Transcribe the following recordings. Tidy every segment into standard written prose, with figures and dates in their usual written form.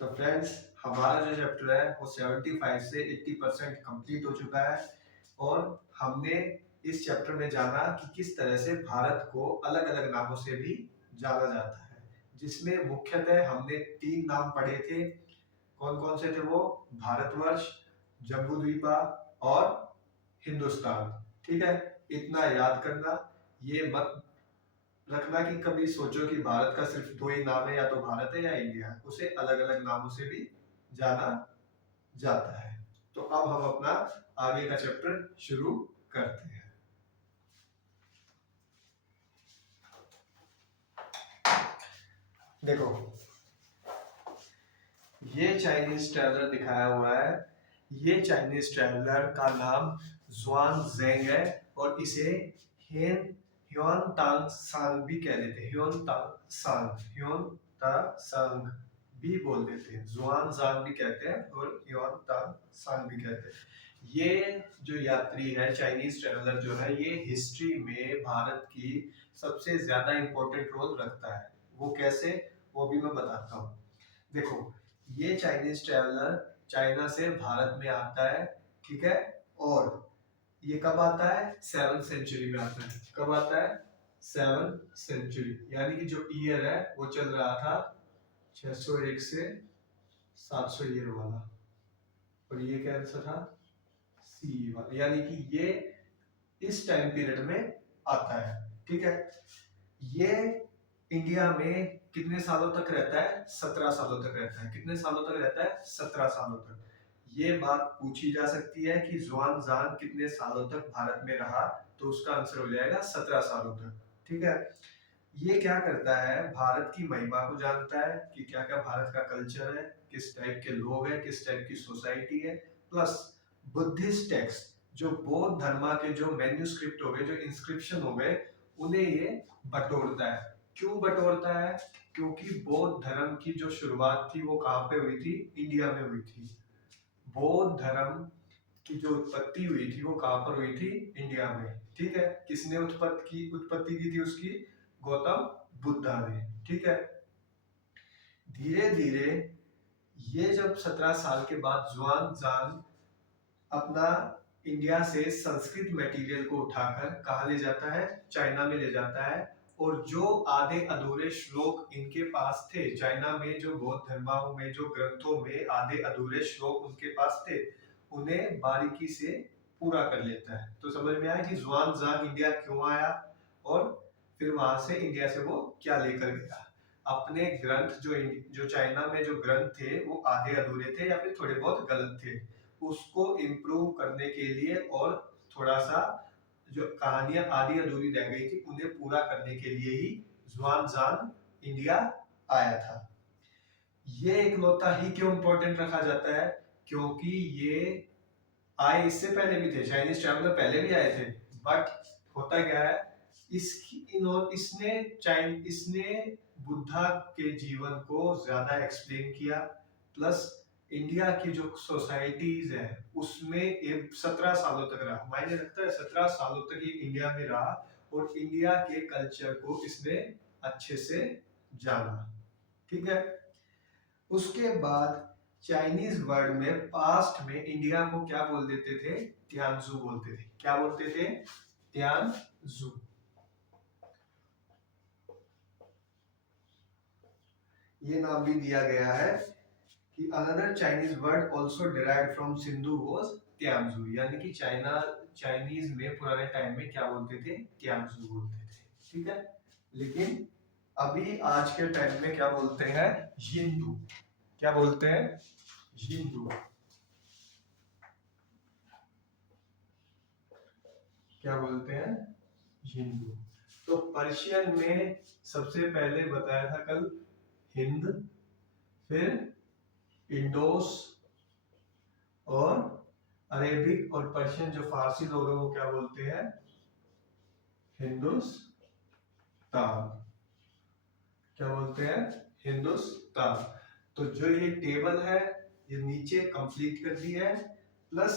तो फ्रेंड्स, हमारा जो चैप्टर है वो 75 से 80% कंप्लीट हो चुका है और हमने इस चैप्टर में जाना कि किस तरह से भारत को अलग अलग नामों से भी जाना जाता है, जिसमें मुख्यतः हमने 3 नाम पढ़े थे। कौन कौन से थे वो? भारतवर्ष, जम्बू द्वीपा और हिंदुस्तान। ठीक है, इतना याद करना। ये मत रखना कि कभी सोचो कि भारत का सिर्फ 2 ही नाम है, या तो भारत है या इंडिया है। उसे अलग अलग नामों से भी जाना जाता है। तो अब हम अपना आगे का चैप्टर शुरू करते हैं। देखो, ये चाइनीज ट्रैवलर दिखाया हुआ है। ये चाइनीज ट्रैवलर का नाम जुआन जेंग है और इसे हेन ह्योन तांग सांग भी कह देते हैं। ह्योन ता सांग भी बोल देते हैं। जुआन सांग भी कहते हैं और ह्योन तांग सांग भी कहते हैं। ये जो यात्री है, चाइनीज ट्रैवलर जो है, ये हिस्ट्री में भारत की सबसे ज्यादा इंपॉर्टेंट रोल रखता है। वो कैसे, वो भी मैं बताता हूँ। देखो, ये चाइनीज ट्रैवलर चाइना से भारत में आता है। ठीक है, और ये कब आता है? 7th सेंचुरी में आता है। कब आता है? 7th सेंचुरी, यानी कि जो ईयर है वो चल रहा था 601 से 700 ईयर वाला। और ये क्या था? सी वाला, यानी कि ये इस टाइम पीरियड में आता है। ठीक है, ये इंडिया में कितने सालों तक रहता है? 17 सालों तक रहता है। कितने सालों तक रहता है? 17 सालों तक। ये बात पूछी जा सकती है कि जुआन जान कितने सालों तक भारत में रहा, तो उसका आंसर हो जाएगा 17 सालों तक। ठीक है, ये क्या करता है? भारत की महिमा को जानता है कि क्या क्या भारत का कल्चर है, किस टाइप के लोग हैं, किस टाइप की सोसाइटी है। प्लस बुद्धिस्ट टेक्स्ट, जो बौद्ध धर्म के जो मैन्युस्क्रिप्ट हो गए, जो इंस्क्रिप्शन हो गए, उन्हें ये बटोरता है। क्यों बटोरता है? क्योंकि बौद्ध धर्म की जो शुरुआत थी वो कहाँ पे हुई थी? इंडिया में हुई थी। बौद्ध धर्म की जो उत्पत्ति हुई थी वो कहाँ पर हुई थी? इंडिया में। ठीक है, किसने उत्पत्ति की थी उसकी? गौतम बुद्धा ने। ठीक है, धीरे धीरे ये जब 17 साल के बाद जुआन जान अपना इंडिया से संस्कृत मटेरियल को उठाकर कहाँ ले जाता है? चाइना में ले जाता है। और जो आधे अधूरे श्लोक इनके पास थे चाइना में, जो बौद्ध धर्मों में, जो ग्रंथों में आधे अधूरे श्लोक उनके पास थे, उन्हें बारीकी से पूरा कर लेता है। तो समझ में आया कि जुआन जांग इंडिया क्यों आया और फिर वहां से इंडिया से वो क्या लेकर गया। अपने ग्रंथ जो चाइना में जो ग्रंथ थे वो आधे अधूरे थे या फिर थोड़े बहुत गलत थे, उसको इम्प्रूव करने के लिए और थोड़ा सा जो कहानियां आधी अधूरी रह गई थी उन्हें पूरा करने के लिए ही जुआन जांग इंडिया आया था। ये इकलौता ही क्यों इंपॉर्टेंट रखा जाता है? क्योंकि ये आए इससे पहले भी थे, चाइनीज ट्रैवलर पहले भी आए थे। बट होता क्या है, इसने बुद्धा के जीवन को ज्यादा एक्सप्लेन किया। प्लस इंडिया की जो सोसाइटीज है उसमें 17 सालों तक रहा। मायने रखता है, 17 सालों तक ये इंडिया में रहा और इंडिया के कल्चर को इसने अच्छे से जाना। ठीक है, उसके बाद चाइनीज वर्ड में पास्ट में इंडिया को क्या बोल देते थे? तियानजू बोलते थे। क्या बोलते थे? तियानजू। ये नाम भी दिया गया है कि another Chinese word also derived from Sindhu was Tianzhu, यानी कि चाइनीज में पुराने टाइम में क्या बोलते थे? तियानजू बोलते थे। ठीक है, लेकिन अभी आज के टाइम में क्या बोलते हैं? हिंदू। क्या बोलते हैं? हिंदू। क्या बोलते हैं? हिंदू। तो पर्शियन में सबसे पहले बताया था कल हिंद, फिर इंडोस और अरेबिक और पर्शियन जो फारसी लोग हैं वो क्या बोलते हैं? हिंदुस्तान। क्या बोलते हैं? हिंदुस्तान। तो जो ये टेबल है ये नीचे कंप्लीट कर दी है। प्लस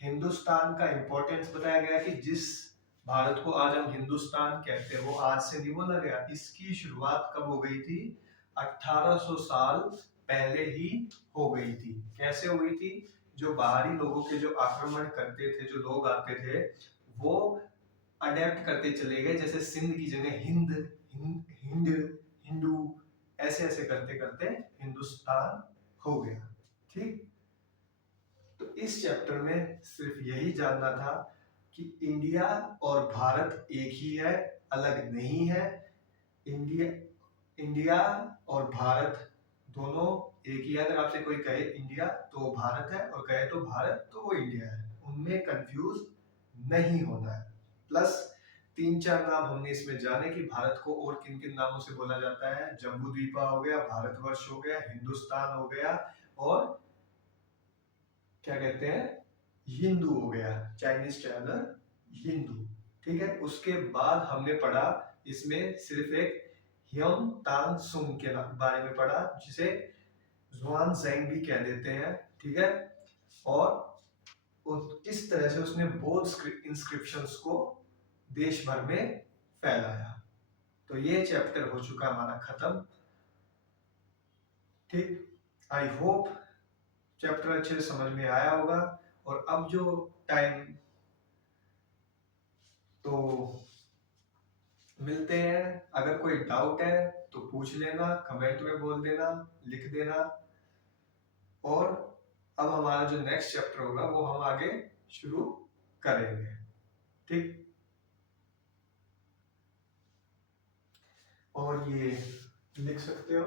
हिंदुस्तान का इंपॉर्टेंस बताया गया कि जिस भारत को आज हम हिंदुस्तान कहते हैं वो आज से नहीं बोला गया। इसकी शुरुआत कब हो गई थी? 1800 साल पहले ही हो गई थी। कैसे हुई थी? जो बाहरी लोगों के जो आक्रमण करते थे, जो लोग आते थे, वो अडेप्ट करते चले गए। जैसे सिंध की जगह हिंद, हिंद, हिंदू, ऐसे ऐसे करते करते हिंदुस्तान हो गया। ठीक। तो इस चैप्टर में सिर्फ यही जानना था कि इंडिया और भारत एक ही है, अलग नहीं है। इंडिया इंडिया और भारत दोनों एक ही है। अगर आपसे कोई कहे इंडिया तो वो भारत है, और कहे तो भारत तो वो इंडिया है। उनमें कंफ्यूज नहीं होना है। प्लस 3-4 नाम हमने इसमें जाने कि भारत को और किन किन नामों से बोला जाता है। जम्बू द्वीपा हो गया, भारतवर्ष हो गया, हिंदुस्तान हो गया, और क्या कहते हैं, हिंदू हो गया, चाइनीज ट्रैवलर हिंदू। ठीक है। उसके बाद हमने पढ़ा इसमें सिर्फ एक ह्योन तांग सुंग के बारे में पढ़ा, जिसे जुआन जेंग भी कह देते हैं। ठीक है। और इस तरह से उसने बौद्ध इंस्क्रिप्शंस को देश भर में फैलाया। तो ये चैप्टर हो चुका हमारा खत्म। ठीक। आई होप चैप्टर अच्छे से समझ में आया होगा। और अब जो टाइम, तो मिलते हैं। अगर कोई डाउट है तो पूछ लेना, कमेंट में बोल देना, लिख देना। और अब हमारा जो नेक्स्ट चैप्टर होगा वो हम आगे शुरू करेंगे। ठीक। और ये लिख सकते हो।